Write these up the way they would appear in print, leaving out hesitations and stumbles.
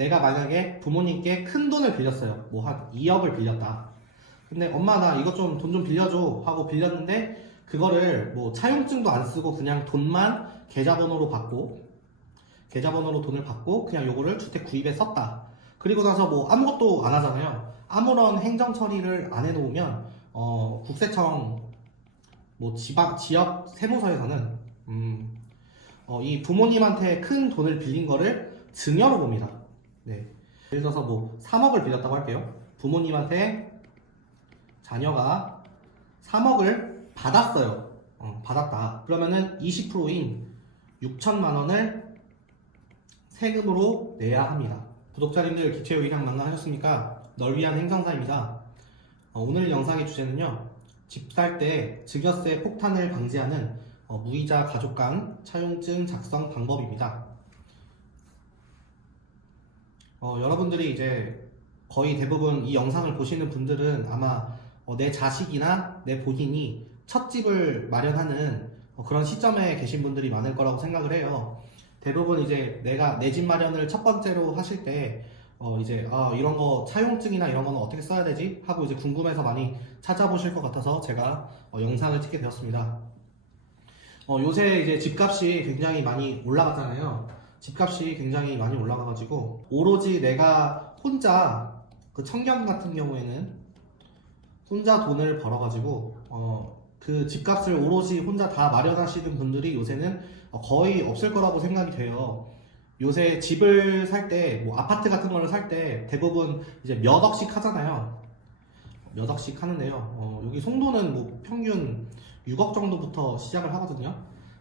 내가 만약에 부모님께 큰 돈을 빌렸어요. 뭐 한 2억을 빌렸다. 근데 엄마 나 이것 좀 돈 좀 빌려줘 하고 빌렸는데 그거를 뭐 차용증도 안 쓰고 그냥 돈만 계좌번호로 돈을 받고 그냥 요거를 주택 구입에 썼다. 그리고 나서 뭐 아무것도 안 하잖아요. 아무런 행정 처리를 안 해놓으면 국세청 뭐 지역 세무서에서는 이 부모님한테 큰 돈을 빌린 거를 증여로 봅니다. 네. 예를 들어서 뭐 3억을 빌렸다고 할게요. 부모님한테 자녀가 3억을 받았어요. 받았다. 그러면은 20%인 6천만 원을 세금으로 내야 합니다. 구독자님들 기초의학 만나하셨습니까? 널 위한 행정사입니다. 오늘 영상의 주제는요. 집 살 때 증여세 폭탄을 방지하는 무이자 가족간 차용증 작성 방법입니다. 여러분들이 이제 거의 대부분 이 영상을 보시는 분들은 아마 내 자식이나 내 본인이 첫 집을 마련하는 그런 시점에 계신 분들이 많을 거라고 생각을 해요. 대부분 이제 내가 내 집 마련을 첫 번째로 하실 때 이제 이런 거 차용증이나 이런 거는 어떻게 써야 되지? 하고 이제 궁금해서 많이 찾아보실 것 같아서 제가 영상을 찍게 되었습니다. 요새 이제 집값이 굉장히 많이 올라갔잖아요. 집값이 굉장히 많이 올라가가지고 오로지 내가 혼자 그 청년 같은 경우에는 혼자 돈을 벌어가지고 그 집값을 오롯이 혼자 다 마련하시는 분들이 요새는 거의 없을 거라고 생각이 돼요. 요새 집을 살 때, 뭐 아파트 같은 거를 살 때 대부분 이제 몇 억씩 하잖아요. 몇 억씩 하는데요. 여기 송도는 뭐 평균 6억 정도부터 시작을 하거든요.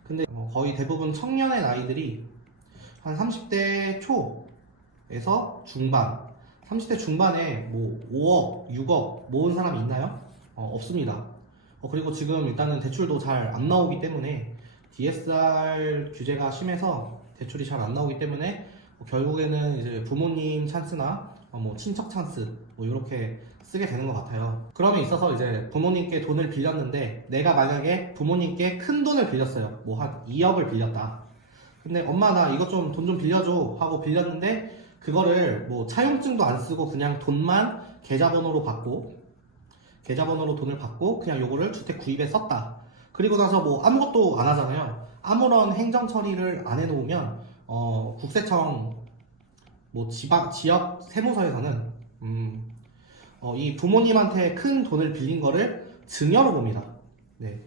근데 거의 대부분 청년의 나이들이 한 30대 초에서 중반, 30대 중반에 뭐 5억, 6억 모은 사람이 있나요? 없습니다. 그리고 지금 일단은 대출도 잘 안 나오기 때문에 DSR 규제가 심해서 대출이 잘 안 나오기 때문에 결국에는 이제 부모님 찬스나 뭐 친척 찬스 뭐 이렇게 쓰게 되는 것 같아요. 그러면 있어서 이제 부모님께 돈을 빌렸는데 내가 만약에 부모님께 큰 돈을 빌렸어요. 뭐 한 2억을 빌렸다. 근데 엄마 나 이것 좀 돈 좀 빌려줘 하고 빌렸는데 그거를 뭐 차용증도 안 쓰고 그냥 돈만 계좌번호로 돈을 받고 그냥 요거를 주택 구입에 썼다. 그리고 나서 뭐 아무것도 안 하잖아요. 아무런 행정 처리를 안 해놓으면 국세청 뭐 지역 세무서에서는 이 부모님한테 큰 돈을 빌린 거를 증여로 봅니다. 네.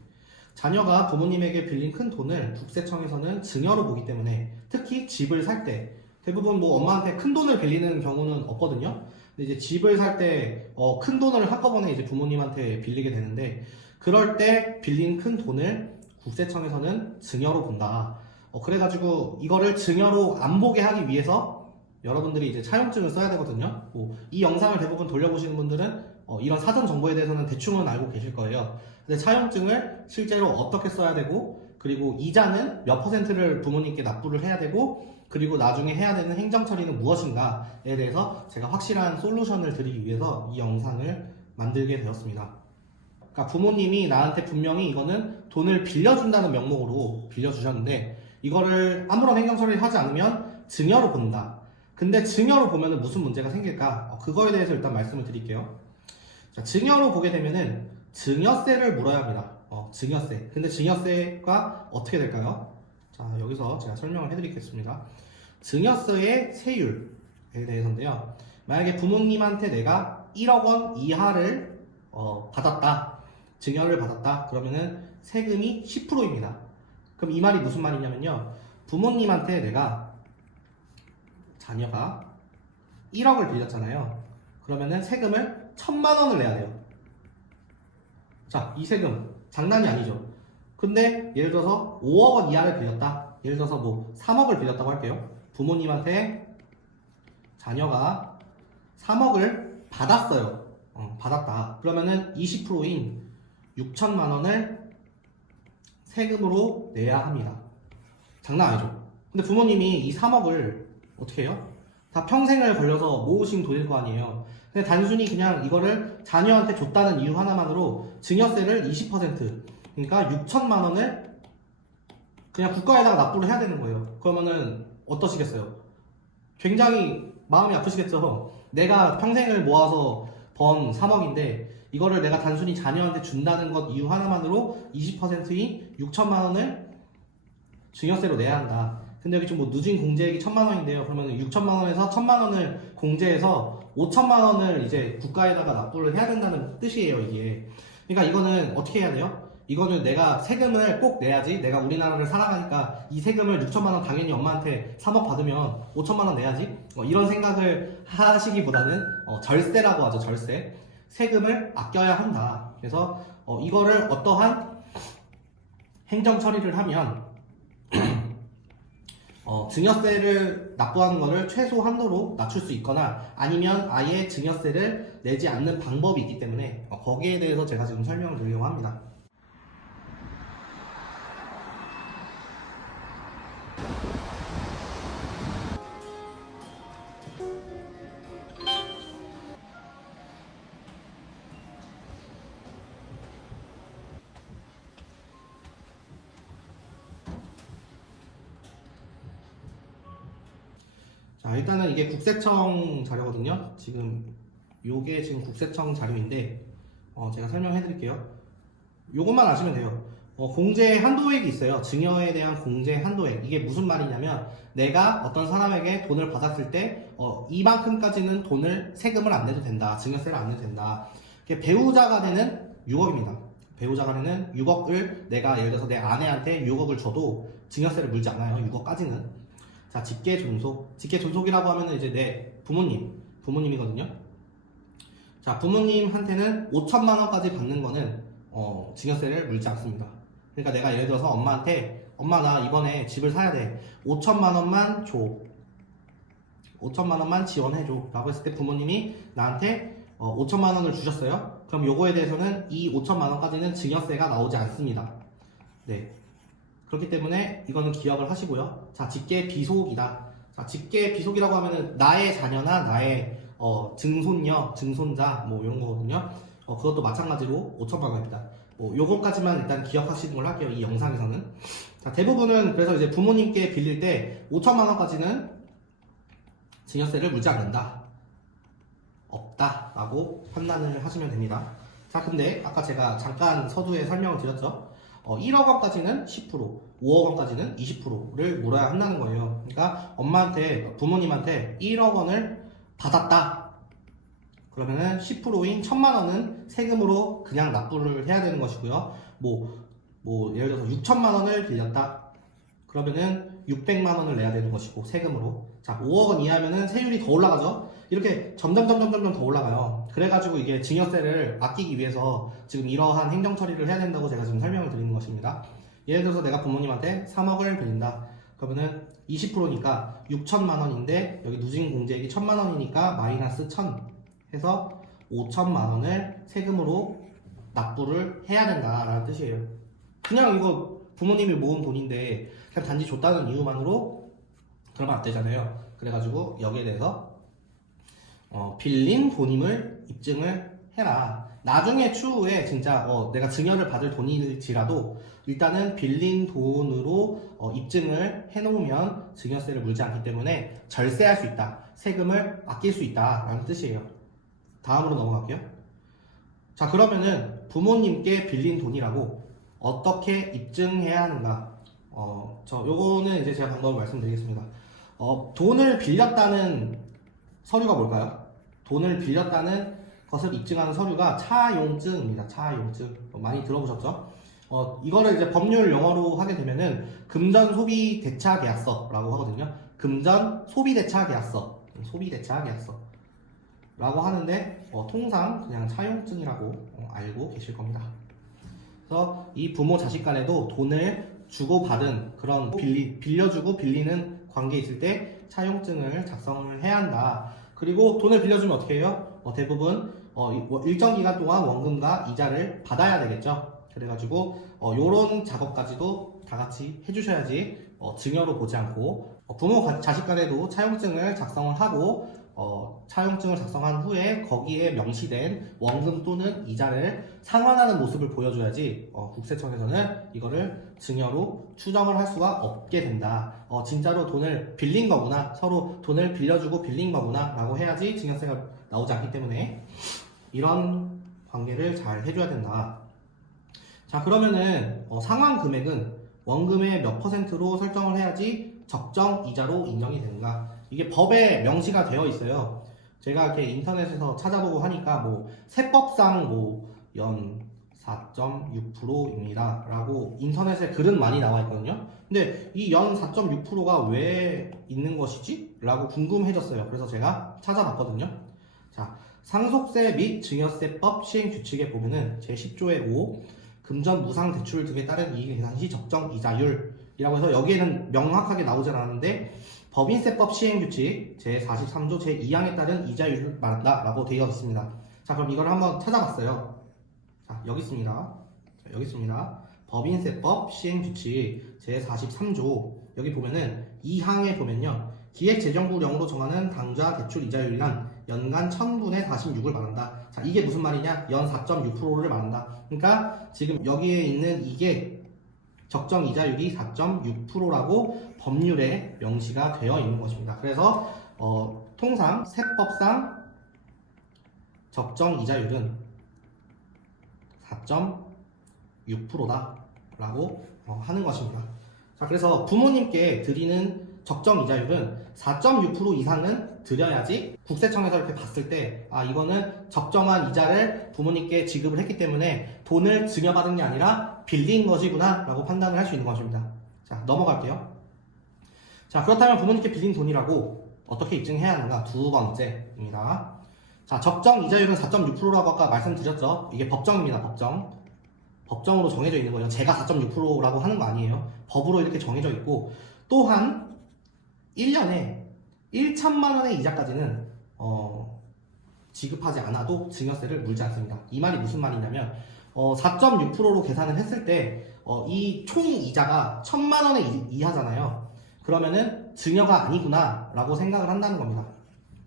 자녀가 부모님에게 빌린 큰 돈을 국세청에서는 증여로 보기 때문에 특히 집을 살 때 대부분 뭐 엄마한테 큰 돈을 빌리는 경우는 없거든요. 근데 이제 집을 살 때 큰 돈을 한꺼번에 이제 부모님한테 빌리게 되는데 그럴 때 빌린 큰 돈을 국세청에서는 증여로 본다. 그래가지고 이거를 증여로 안 보게 하기 위해서 여러분들이 이제 차용증을 써야 되거든요. 이 영상을 대부분 돌려보시는 분들은 이런 사전 정보에 대해서는 대충은 알고 계실 거예요. 근데 차용증을 실제로 어떻게 써야 되고 그리고 이자는 몇 %를 부모님께 납부를 해야 되고 그리고 나중에 해야 되는 행정 처리는 무엇인가에 대해서 제가 확실한 솔루션을 드리기 위해서 이 영상을 만들게 되었습니다. 그러니까 부모님이 나한테 분명히 이거는 돈을 빌려준다는 명목으로 빌려주셨는데 이거를 아무런 행정 처리를 하지 않으면 증여로 본다. 근데 증여로 보면 무슨 문제가 생길까? 그거에 대해서 일단 말씀을 드릴게요. 자, 증여로 보게 되면은 증여세를 물어야 합니다. 증여세. 근데 증여세가 어떻게 될까요? 자, 여기서 제가 설명을 해드리겠습니다. 증여세의 세율에 대해서인데요. 만약에 부모님한테 내가 1억 원 이하를 받았다. 증여를 받았다. 그러면은 세금이 10%입니다. 그럼 이 말이 무슨 말이냐면요. 부모님한테 내가 자녀가 1억을 빌렸잖아요. 그러면은 세금을 1,000만 원을 내야 돼요. 자, 이 세금 장난이 아니죠. 근데 예를 들어서 5억 원 이하를 빌렸다. 예를 들어서 뭐 3억을 빌렸다고 할게요. 부모님한테 자녀가 3억을 받았어요. 받았다. 그러면은 20%인 6천만 원을 세금으로 내야 합니다. 장난 아니죠. 근데 부모님이 이 3억을 어떻게 해요? 다 평생을 걸려서 모으신 돈일 거 아니에요. 근데 단순히 그냥 이거를 자녀한테 줬다는 이유 하나만으로 증여세를 20% 그러니까 6천만 원을 그냥 국가에다가 납부를 해야 되는 거예요. 그러면은 어떠시겠어요? 굉장히 마음이 아프시겠죠. 내가 평생을 모아서 번 3억인데 이거를 내가 단순히 자녀한테 준다는 것 이유 하나만으로 20%인 6천만 원을 증여세로 내야 한다. 근데 여기 지금 뭐 누진 공제액이 1천만 원인데요. 그러면 6천만 원에서 1천만 원을 공제해서 5천만 원을 이제 국가에다가 납부를 해야 된다는 뜻이에요, 이게. 그러니까 이거는 어떻게 해야 돼요? 이거는 내가 세금을 꼭 내야지. 내가 우리나라를 살아가니까 이 세금을 6천만 원 당연히 엄마한테 3억 받으면 5천만 원 내야지. 이런 생각을 하시기보다는 절세라고 하죠, 절세. 세금을 아껴야 한다. 그래서 이거를 어떠한 행정 처리를 하면 증여세를 납부하는 것을 최소 한도로 낮출 수 있거나 아니면 아예 증여세를 내지 않는 방법이 있기 때문에 거기에 대해서 제가 지금 설명을 드리려고 합니다. 자, 일단은 이게 국세청 자료거든요. 요게 지금 국세청 자료인데, 제가 설명해 드릴게요. 요것만 아시면 돼요. 공제 한도액이 있어요. 증여에 대한 공제 한도액. 이게 무슨 말이냐면, 내가 어떤 사람에게 돈을 받았을 때, 이만큼까지는 세금을 안 내도 된다. 증여세를 안 내도 된다. 배우자 간에는 6억입니다. 배우자 간에는 6억을 내가 예를 들어서 내 아내한테 6억을 줘도 증여세를 물지 않아요. 6억까지는. 자, 직계존속. 직계존속이라고 하면은 이제 내 부모님이거든요. 자, 부모님한테는 5천만 원까지 받는 거는 증여세를 물지 않습니다. 그러니까 내가 예를 들어서 엄마한테 엄마 나 이번에 집을 사야 돼. 5천만 원만 줘. 5천만 원만 지원해 줘. 라고 했을 때 부모님이 나한테 5천만 원을 주셨어요. 그럼 요거에 대해서는 이 5천만 원까지는 증여세가 나오지 않습니다. 네. 그렇기 때문에 이거는 기억을 하시고요. 자, 직계 비속이다. 자, 직계 비속이라고 하면은 나의 자녀나 나의 증손녀, 증손자 뭐 이런 거거든요. 그것도 마찬가지로 5천만 원입니다. 요거까지만 일단 기억하시는 걸로 할게요. 이 영상에서는. 자, 대부분은 그래서 이제 부모님께 빌릴 때 5천만 원까지는 증여세를 물지 않는다. 없다라고 판단을 하시면 됩니다. 자, 근데 아까 제가 잠깐 서두에 설명을 드렸죠. 1억 원까지는 10%, 5억 원까지는 20%를 물어야 한다는 거예요. 그러니까 부모님한테 1억 원을 받았다. 그러면은 10%인 1천만 원은 세금으로 그냥 납부를 해야 되는 것이고요. 예를 들어서 6천만 원을 빌렸다. 그러면은 600만 원을 내야 되는 것이고, 세금으로. 자, 5억 원 이하면은 세율이 더 올라가죠? 이렇게 점점 더 올라가요. 그래가지고 이게 증여세를 아끼기 위해서 지금 이러한 행정 처리를 해야 된다고 제가 지금 설명을 드리는 것입니다. 예를 들어서 내가 부모님한테 3억을 빌린다. 그러면은 20%니까 6천만 원인데 여기 누진 공제액이 1천만 원이니까 마이너스 1천 해서 5천만 원을 세금으로 납부를 해야 된다라는 뜻이에요. 그냥 이거 부모님이 모은 돈인데 그냥 단지 줬다는 이유만으로 그러면 안 되잖아요. 그래가지고 여기에 대해서 빌린 돈임을 입증을 해라. 나중에 추후에 진짜 내가 증여를 받을 돈일지라도 일단은 빌린 돈으로 입증을 해놓으면 증여세를 물지 않기 때문에 절세할 수 있다. 세금을 아낄 수 있다 라는 뜻이에요. 다음으로 넘어갈게요. 자, 그러면은 부모님께 빌린 돈이라고 어떻게 입증해야 하는가? 요거는 이제 제가 방법을 말씀드리겠습니다. 돈을 빌렸다는 서류가 뭘까요? 돈을 빌렸다는 것을 입증하는 서류가 차용증입니다. 차용증. 많이 들어보셨죠? 이거를 이제 법률 용어로 하게 되면은 금전소비대차계약서라고 하거든요. 금전소비대차계약서. 소비대차계약서. 라고 하는데, 통상 그냥 차용증이라고 알고 계실 겁니다. 그래서 이 부모 자식 간에도 돈을 주고받은 그런 빌려주고 빌리는 관계에 있을 때 차용증을 작성을 해야 한다. 그리고 돈을 빌려주면 어떻게 해요? 대부분 일정 기간 동안 원금과 이자를 받아야 되겠죠. 그래가지고 요런 작업까지도 다 같이 해주셔야지 증여로 보지 않고 부모 자식 간에도 차용증을 작성을 하고 차용증을 작성한 후에 거기에 명시된 원금 또는 이자를 상환하는 모습을 보여줘야지 국세청에서는 이거를 증여로 추정을 할 수가 없게 된다. 진짜로 돈을 빌린 거구나, 서로 돈을 빌려주고 빌린 거구나 라고 해야지 증여세가 나오지 않기 때문에 이런 관계를 잘 해줘야 된다. 자, 그러면은 상환 금액은 원금의 몇 %로 설정을 해야지 적정 이자로 인정이 되는가? 이게 법에 명시가 되어 있어요. 제가 이렇게 인터넷에서 찾아보고 하니까 뭐 세법상 뭐 연 4.6%입니다 라고 인터넷에 글은 많이 나와 있거든요. 근데 이 연 4.6%가 왜 있는 것이지? 라고 궁금해졌어요. 그래서 제가 찾아봤거든요. 자, 상속세 및 증여세법 시행규칙에 보면은 제10조의 5 금전 무상 대출 등에 따른 이익 계산 시 적정 이자율이라고 해서 여기에는 명확하게 나오진 않았는데 법인세법 시행규칙 제43조 제2항에 따른 이자율을 말한다 라고 되어 있습니다. 자, 그럼 이걸 한번 찾아봤어요. 자, 여기 있습니다. 자, 여기 있습니다. 법인세법 시행규칙 제43조 여기 보면은 2항에 보면요, 기획재정부령으로 정하는 당좌 대출 이자율이란 연간 1000분의 46을 말한다. 자, 이게 무슨 말이냐? 연 4.6%를 말한다. 그러니까 지금 여기에 있는 이게 적정 이자율이 4.6%라고 법률에 명시가 되어 있는 것입니다. 그래서 통상 세법상 적정 이자율은 4.6%다 라고 하는 것입니다. 자, 그래서 부모님께 드리는 적정 이자율은 4.6% 이상은 드려야지 국세청에서 이렇게 봤을 때 이거는 적정한 이자를 부모님께 지급을 했기 때문에 돈을 증여받은 게 아니라 빌린 것이구나 라고 판단을 할 수 있는 것입니다. 자, 넘어갈게요. 자, 그렇다면 부모님께 빌린 돈이라고 어떻게 입증해야 하는가? 두 번째입니다. 자, 적정 이자율은 4.6%라고 아까 말씀드렸죠. 이게 법정입니다. 법정으로 정해져 있는 거예요. 제가 4.6%라고 하는 거 아니에요. 법으로 이렇게 정해져 있고, 또한 1년에 1천만 원의 이자까지는 지급하지 않아도 증여세를 물지 않습니다. 이 말이 무슨 말이냐면 4.6%로 계산을 했을 때 이 총 이자가 1000만 원의 이하잖아요. 그러면은 증여가 아니구나 라고 생각을 한다는 겁니다.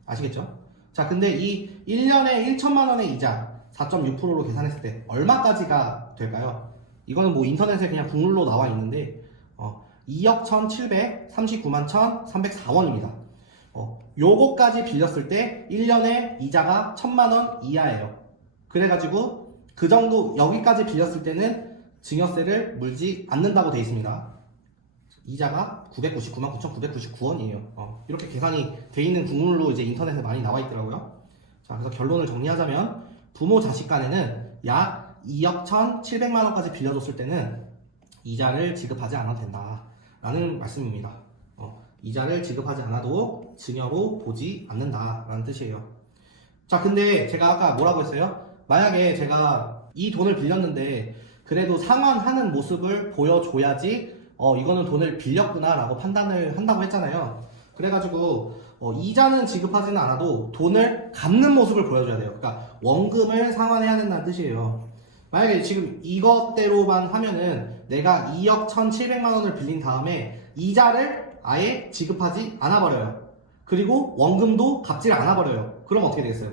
아시겠죠? 자, 근데 이 1년에 1천만 원의 이자 4.6%로 계산했을 때 얼마까지가 될까요? 이거는 뭐 인터넷에 그냥 국룰로 나와 있는데 2억 1,739만 1,304원입니다. 요거까지 빌렸을 때 1년에 이자가 1000만 원 이하예요. 그래가지고 그 정도 여기까지 빌렸을 때는 증여세를 물지 않는다고 되어 있습니다. 이자가 999만 9,999원이에요. 이렇게 계산이 돼 있는 국룰로 이제 인터넷에 많이 나와 있더라고요. 자, 그래서 결론을 정리하자면 부모 자식 간에는 약 2억 1,700만 원까지 빌려줬을 때는 이자를 지급하지 않아도 된다 라는 말씀입니다. 이자를 지급하지 않아도 증여로 보지 않는다 라는 뜻이에요. 자, 근데 제가 아까 뭐라고 했어요? 만약에 제가 이 돈을 빌렸는데 그래도 상환하는 모습을 보여줘야지 이거는 돈을 빌렸구나 라고 판단을 한다고 했잖아요. 그래가지고 이자는 지급하지는 않아도 돈을 갚는 모습을 보여줘야 돼요. 그러니까 원금을 상환해야 된다는 뜻이에요. 만약에 지금 이것대로만 하면은 내가 2억 1,700만 원을 빌린 다음에 이자를 아예 지급하지 않아버려요. 그리고 원금도 갚질 않아버려요. 그럼 어떻게 되겠어요?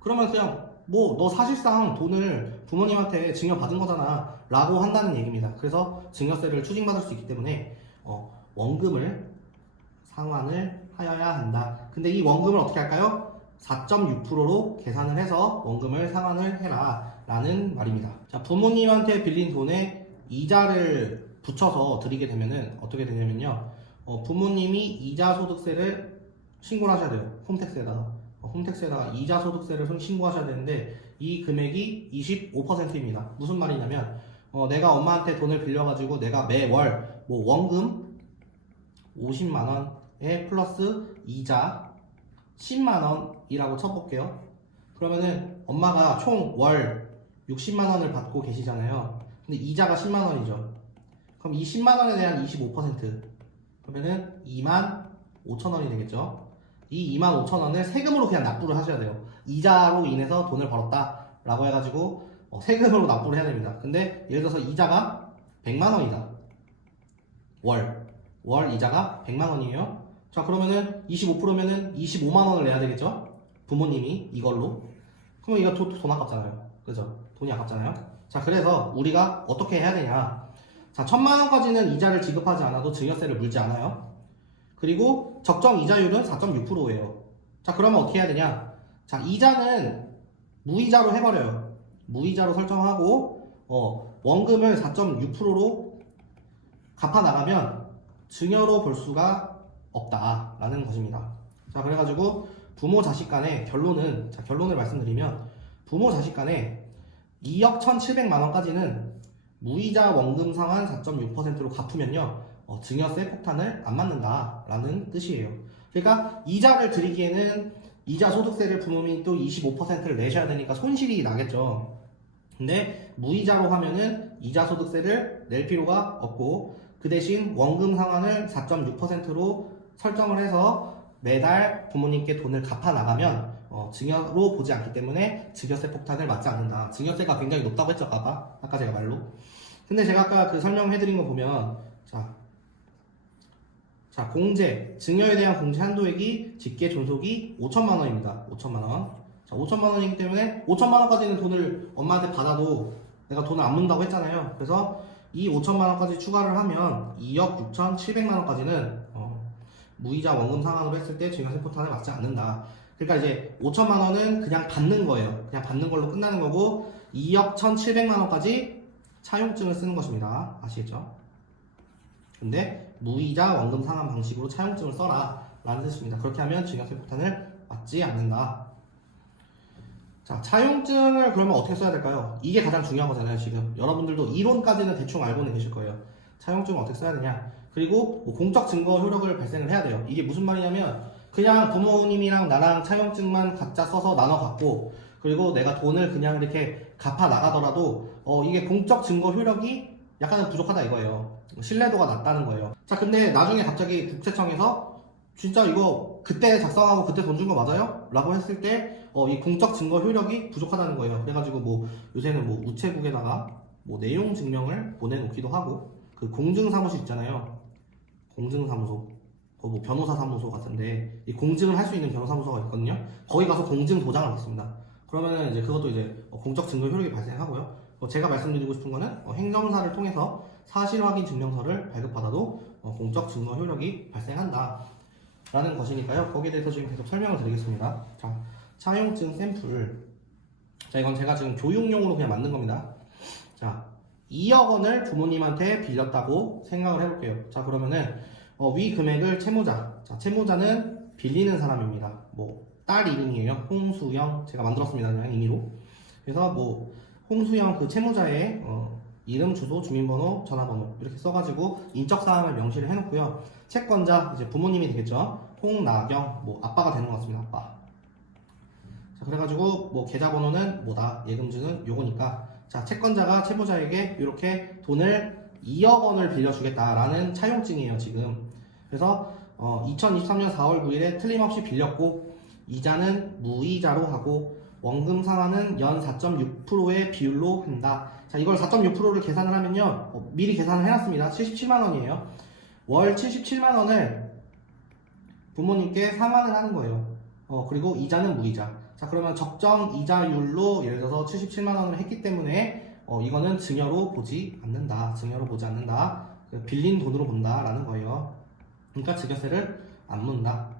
그러면 그냥 뭐 너 사실상 돈을 부모님한테 증여받은 거잖아 라고 한다는 얘기입니다. 그래서 증여세를 추징받을 수 있기 때문에 원금을 상환을 하여야 한다. 근데 이 원금을 어떻게 할까요? 4.6%로 계산을 해서 원금을 상환을 해라 라는 말입니다. 자, 부모님한테 빌린 돈에 이자를 붙여서 드리게 되면은 어떻게 되냐면요, 부모님이 이자소득세를 신고를 하셔야 돼요. 홈택스에다가 이자소득세를 신고하셔야 되는데 이 금액이 25%입니다. 무슨 말이냐면 내가 엄마한테 돈을 빌려가지고 내가 매월 뭐 원금 50만원에 플러스 이자 10만원이라고 쳐볼게요. 그러면은 엄마가 총 월 60만원을 받고 계시잖아요. 근데 이자가 10만원이죠. 그럼 이 10만원에 대한 25% 그러면은 25,000원이 되겠죠. 이 25,000원을 세금으로 그냥 납부를 하셔야 돼요. 이자로 인해서 돈을 벌었다 라고 해가지고 세금으로 납부를 해야 됩니다. 근데 예를 들어서 이자가 100만원이다. 월 이자가 100만원이에요. 자, 그러면은 25%면은 25만 원을 내야 되겠죠? 부모님이 이걸로. 그러면 이거 돈 아깝잖아요. 그죠? 돈이 아깝잖아요. 자, 그래서 우리가 어떻게 해야 되냐. 자, 1,000만 원까지는 이자를 지급하지 않아도 증여세를 물지 않아요. 그리고 적정 이자율은 4.6%예요. 자, 그러면 어떻게 해야 되냐? 자, 이자는 무이자로 해버려요. 무이자로 설정하고 원금을 4.6%로 갚아 나가면 증여로 볼 수가 없다라는 것입니다. 자, 그래가지고 부모 자식 간의 결론은, 자, 결론을 말씀드리면 부모 자식 간에 2억 1,700만 원까지는 무이자 원금 상환 4.6%로 갚으면요 증여세 폭탄을 안 맞는다라는 뜻이에요. 그러니까 이자를 드리기에는 이자 소득세를 부모님이 또 25%를 내셔야 되니까 손실이 나겠죠. 근데 무이자로 하면은 이자 소득세를 낼 필요가 없고 그 대신 원금 상환을 4.6%로 설정을 해서 매달 부모님께 돈을 갚아 나가면 증여로 보지 않기 때문에 증여세 폭탄을 맞지 않는다. 증여세가 굉장히 높다고 했죠, 아까 제가 말로. 근데 제가 아까 그 설명해드린 거 보면 자, 공제, 증여에 대한 공제 한도액이 직계 존속이 5천만 원입니다. 5천만 원. 자, 5천만 원이기 때문에 5천만 원까지는 돈을 엄마한테 받아도 내가 돈을 안 문다고 했잖아요. 그래서 이 5천만 원까지 추가를 하면 2억 6,700만 원까지는 무이자 원금 상환으로 했을 때 증여세 폭탄을 맞지 않는다. 그러니까 이제 5천만 원은 그냥 받는 거예요. 그냥 받는 걸로 끝나는 거고 2억 1,700만 원까지 차용증을 쓰는 것입니다. 아시겠죠? 근데 무이자 원금 상환 방식으로 차용증을 써라 라는 뜻입니다. 그렇게 하면 증여세 폭탄을 맞지 않는다. 자, 차용증을 그러면 어떻게 써야 될까요? 이게 가장 중요한 거잖아요. 지금 여러분들도 이론까지는 대충 알고는 계실 거예요. 차용증을 어떻게 써야 되냐. 그리고 뭐 공적 증거 효력을 발생을 해야 돼요. 이게 무슨 말이냐면 그냥 부모님이랑 나랑 차용증만 각자 써서 나눠 갖고 그리고 내가 돈을 그냥 이렇게 갚아 나가더라도 이게 공적 증거 효력이 약간은 부족하다 이거예요. 신뢰도가 낮다는 거예요. 자, 근데 나중에 갑자기 국세청에서 진짜 이거 그때 작성하고 그때 돈 준 거 맞아요? 라고 했을 때 이 공적 증거 효력이 부족하다는 거예요. 그래가지고 뭐 요새는 뭐 우체국에다가 뭐 내용 증명을 보내놓기도 하고 그 공증사무실 있잖아요. 공증사무소. 뭐 변호사 사무소 같은데 이 공증을 할 수 있는 변호사무소가 있거든요. 거기 가서 공증 도장을 받습니다. 그러면은 이제 그것도 이제 공적 증거 효력이 발생하고요. 제가 말씀드리고 싶은 거는 행정사를 통해서 사실 확인 증명서를 발급받아도 공적 증거 효력이 발생한다 라는 것이니까요. 거기에 대해서 지금 계속 설명을 드리겠습니다. 자, 차용증 샘플. 자, 이건 제가 지금 교육용으로 그냥 만든 겁니다. 자, 2억 원을 부모님한테 빌렸다고 생각을 해볼게요. 자, 그러면은 위 금액을 채무자. 자, 채무자는 빌리는 사람입니다. 뭐 딸 이름이에요. 홍수영. 제가 만들었습니다. 그냥 임의로. 그래서 뭐 홍수영 그 채무자의 이름, 주소, 주민번호, 전화번호 이렇게 써가지고 인적사항을 명시를 해놓고요. 채권자 이제 부모님이 되겠죠. 홍나경 뭐 아빠가 되는 것 같습니다. 아빠. 자, 그래가지고 뭐 계좌번호는 뭐다, 예금주는 요거니까. 자, 채권자가 채무자에게 이렇게 돈을 2억 원을 빌려주겠다라는 차용증이에요 지금. 그래서 2023년 4월 9일에 틀림없이 빌렸고 이자는 무이자로 하고 원금 상환은 연 4.6%의 비율로 한다. 자, 이걸 4.6%를 계산을 하면요 미리 계산을 해놨습니다. 77만 원이에요. 월 77만 원을 부모님께 상환을 하는 거예요. 그리고 이자는 무이자. 자, 그러면 적정 이자율로 예를 들어서 77만 원을 했기 때문에 이거는 증여로 보지 않는다. 증여로 보지 않는다. 빌린 돈으로 본다라는 거예요. 그러니까 증여세를 안 문다.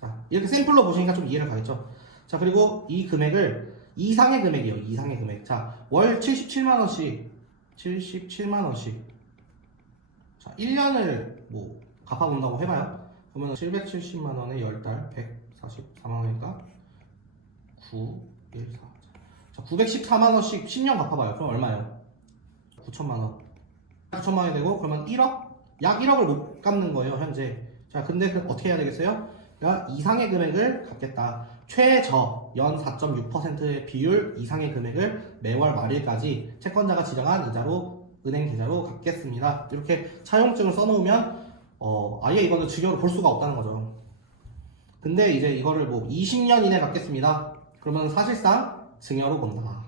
자, 이렇게 샘플로 보시니까 좀 이해를 가겠죠. 자, 그리고 이 금액을 이상의 금액이에요. 이상의 금액. 자, 월 77만 원씩 77만 원씩. 자, 1년을 뭐 갚아본다고 해봐요. 그러면 770만 원에 10달 144만 원이니까 9, 1, 4. 자, 914만 원씩 10년 갚아봐요. 그럼 얼마예요? 9천만 원. 9천만 원이 되고 그러면 1억? 약 1억을 못 갚는 거예요, 현재. 자, 근데 어떻게 해야 되겠어요? 그러니까 이상의 금액을 갚겠다. 최저 연 4.6%의 비율 이상의 금액을 매월 말일까지 채권자가 지정한 이자로 은행 계좌로 갚겠습니다. 이렇게 차용증을 써놓으면 아예 이거는 증여로 볼 수가 없다는 거죠. 근데 이제 이거를 뭐 20년 이내 갚겠습니다. 그러면 사실상 증여로 본다.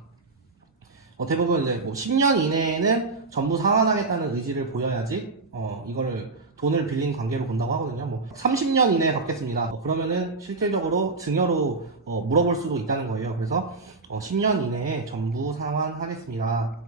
대부분 이제 뭐 10년 이내에는 전부 상환하겠다는 의지를 보여야지 이거를 돈을 빌린 관계로 본다고 하거든요. 뭐 30년 이내에 갚겠습니다. 그러면은 실질적으로 증여로 물어볼 수도 있다는 거예요. 그래서 10년 이내에 전부 상환하겠습니다.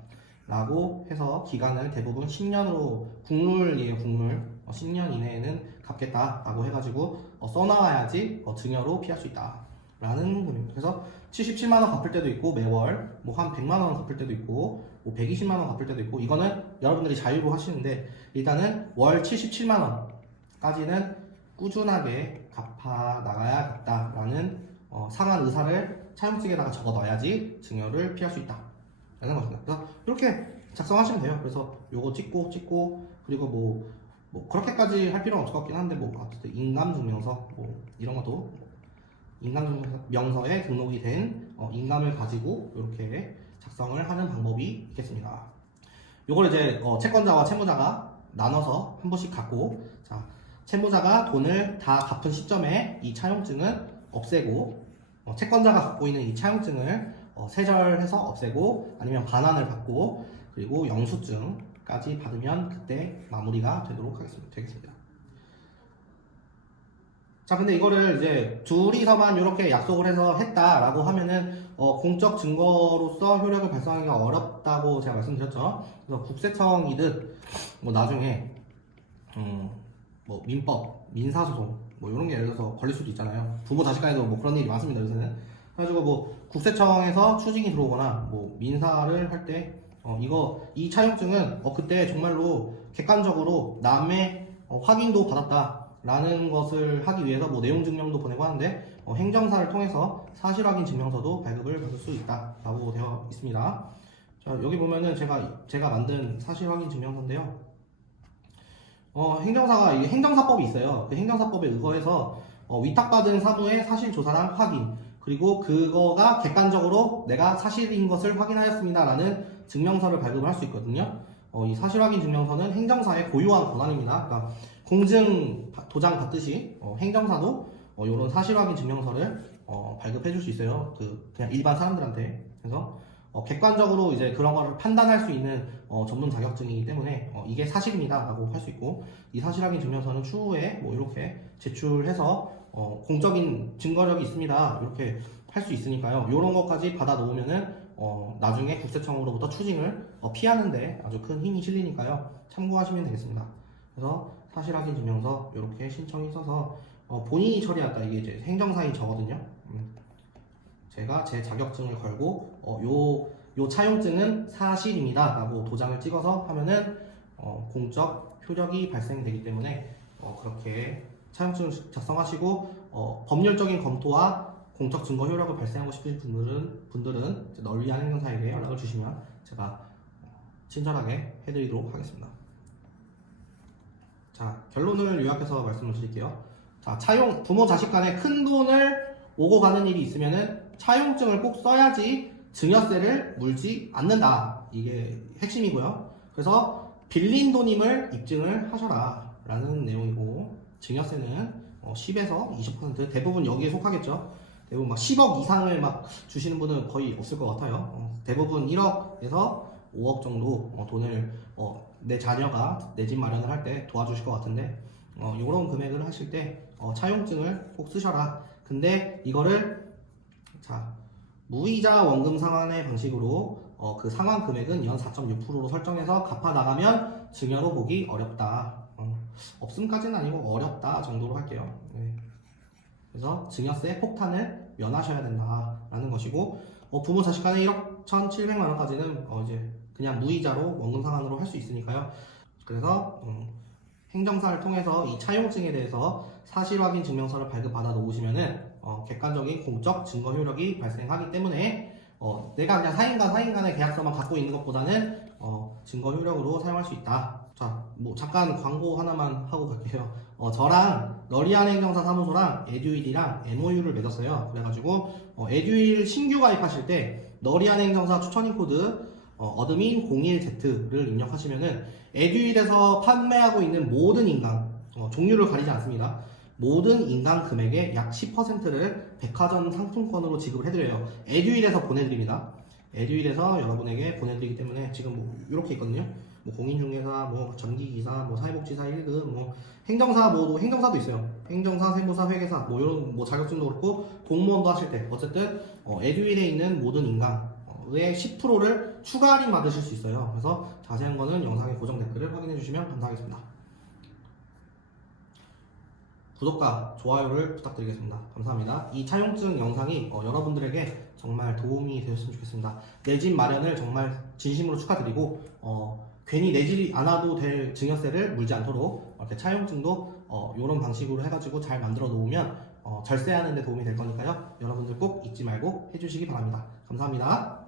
라고 해서 기간을 대부분 10년으로 국룰이에요. 국룰. 10년 이내에는 갚겠다라고 해가지고 써놔야지 증여로 피할 수 있다. 라는 금액입니다. 그래서 77만원 갚을 때도 있고 매월 뭐 한 100만원 갚을 때도 있고 뭐 120만원 갚을 때도 있고 이거는 여러분들이 자유로 하시는데 일단은 월 77만원까지는 꾸준하게 갚아 나가야겠다라는 상한 의사를 차용증에다가 적어 넣어야지 증여를 피할 수 있다 라는 것입니다. 그래서 이렇게 작성하시면 돼요. 그래서 요거 찍고 그리고 뭐 그렇게까지 할 필요는 없을 것 같긴 한데 뭐 어쨌든 인감증명서 뭐 이런 것도 인감증명서에 등록이 된 인감을 가지고 이렇게 작성을 하는 방법이 있겠습니다. 요걸 이제 채권자와 채무자가 나눠서 한 번씩 갖고, 자, 채무자가 돈을 다 갚은 시점에 이 차용증은 없애고, 채권자가 갖고 있는 이 차용증을 세절해서 없애고, 아니면 반환을 받고, 그리고 영수증까지 받으면 그때 마무리가 되겠습니다. 자, 근데 이거를 이제 둘이서만 이렇게 약속을 해서 했다라고 하면은 공적 증거로서 효력을 발생하기가 어렵다고 제가 말씀드렸죠. 그래서 국세청이든 뭐 나중에 뭐 민법, 민사소송 뭐 이런 게 예를 들어서 걸릴 수도 있잖아요. 부모 자식 간에도 뭐 그런 일이 많습니다, 요새는. 그래가지고 뭐 국세청에서 추징이 들어오거나 뭐 민사를 할 때 이 차용증은 그때 정말로 객관적으로 남의 확인도 받았다. 라는 것을 하기 위해서 뭐 내용 증명도 보내고 하는데 행정사를 통해서 사실 확인 증명서도 발급을 받을 수 있다 라고 되어 있습니다. 자, 여기 보면은 제가 만든 사실 확인 증명서인데요. 행정사가 이게 행정사법이 있어요. 그 행정사법에 의거해서 위탁받은 사무의 사실 조사랑 확인, 그리고 그거가 객관적으로 내가 사실인 것을 확인하였습니다 라는 증명서를 발급을 할 수 있거든요. 이 사실 확인 증명서는 행정사의 고유한 권한입니다. 그러니까 공증 도장 받듯이 행정사도 이런 사실 확인 증명서를 발급해 줄 수 있어요. 그냥 일반 사람들한테. 그래서 객관적으로 이제 그런 거를 판단할 수 있는 전문 자격증이기 때문에 이게 사실입니다 라고 할 수 있고, 이 사실 확인 증명서는 추후에 뭐 이렇게 제출해서 공적인 증거력이 있습니다 이렇게 할 수 있으니까요. 이런 것까지 받아 놓으면은 나중에 국세청으로부터 추징을 피하는데 아주 큰 힘이 실리니까요. 참고하시면 되겠습니다. 그래서 사실 확인 증명서 이렇게 신청이 있어서 본인이 처리한다, 이게 이제 행정사인 저거든요. 제가 제 자격증을 걸고 요 차용증은 사실입니다 라고 도장을 찍어서 하면은 공적 효력이 발생되기 때문에 그렇게 차용증을 작성하시고 법률적인 검토와 공적 증거 효력을 발생하고 싶으신 분들은 널리한 행정사에게 연락을 주시면 제가 친절하게 해드리도록 하겠습니다. 자, 결론을 요약해서 말씀을 드릴게요. 자, 부모 자식 간에 큰 돈을 오고 가는 일이 있으면은 차용증을 꼭 써야지 증여세를 물지 않는다. 이게 핵심이고요. 그래서 빌린 돈임을 입증을 하셔라 라는 내용이고, 증여세는 10에서 20% 대부분 여기에 속하겠죠. 대부분 막 10억 이상을 막 주시는 분은 거의 없을 것 같아요. 대부분 1억에서 5억 정도 돈을 내 자녀가 내 집 마련을 할 때 도와주실 것 같은데, 이런 금액을 하실 때 차용증을 꼭 쓰셔라. 근데 이거를 무이자 원금 상환의 방식으로 그 상환 금액은 연 4.6%로 설정해서 갚아 나가면 증여로 보기 어렵다. 없음까지는 아니고 어렵다 정도로 할게요. 네. 그래서 증여세 폭탄을 면하셔야 된다라는 것이고, 부모 자식 간에 1억 1,700만 원까지는 이제 그냥 무이자로 원금 상환으로 할 수 있으니까요. 그래서 행정사를 통해서 이 차용증에 대해서 사실 확인 증명서를 발급받아 놓으시면은 객관적인 공적 증거 효력이 발생하기 때문에 내가 그냥 사인 간의 계약서만 갖고 있는 것보다는 증거 효력으로 사용할 수 있다. 자, 뭐 잠깐 광고 하나만 하고 갈게요. 저랑 러리안 행정사 사무소랑 에듀윌이랑 MOU를 맺었어요. 그래가지고 에듀윌 신규 가입하실 때 러리안 행정사 추천인 코드 어드민 01Z를 입력하시면은 에듀윌에서 판매하고 있는 모든 인강, 종류를 가리지 않습니다. 모든 인강 금액의 약 10%를 백화점 상품권으로 지급을 해드려요. 에듀윌에서 보내드립니다. 에듀윌에서 여러분에게 보내드리기 때문에 지금 뭐 이렇게 있거든요. 뭐 공인중개사, 뭐 전기기사, 뭐 사회복지사 1급, 뭐 행정사, 뭐 행정사도 있어요. 행정사, 세무사, 회계사, 뭐 이런 뭐 자격증도 그렇고 공무원도 하실 때 어쨌든 에듀윌에 있는 모든 인강의 10%를 추가 할인 받으실 수 있어요. 그래서 자세한 거는 영상의 고정 댓글을 확인해 주시면 감사하겠습니다. 구독과 좋아요를 부탁드리겠습니다. 감사합니다. 이 차용증 영상이 여러분들에게 정말 도움이 되셨으면 좋겠습니다. 내 집 마련을 정말 진심으로 축하드리고 괜히 내지 않아도 될 증여세를 물지 않도록 이렇게 차용증도 이런 방식으로 해가지고 잘 만들어 놓으면 절세하는 데 도움이 될 거니까요. 여러분들 꼭 잊지 말고 해주시기 바랍니다. 감사합니다.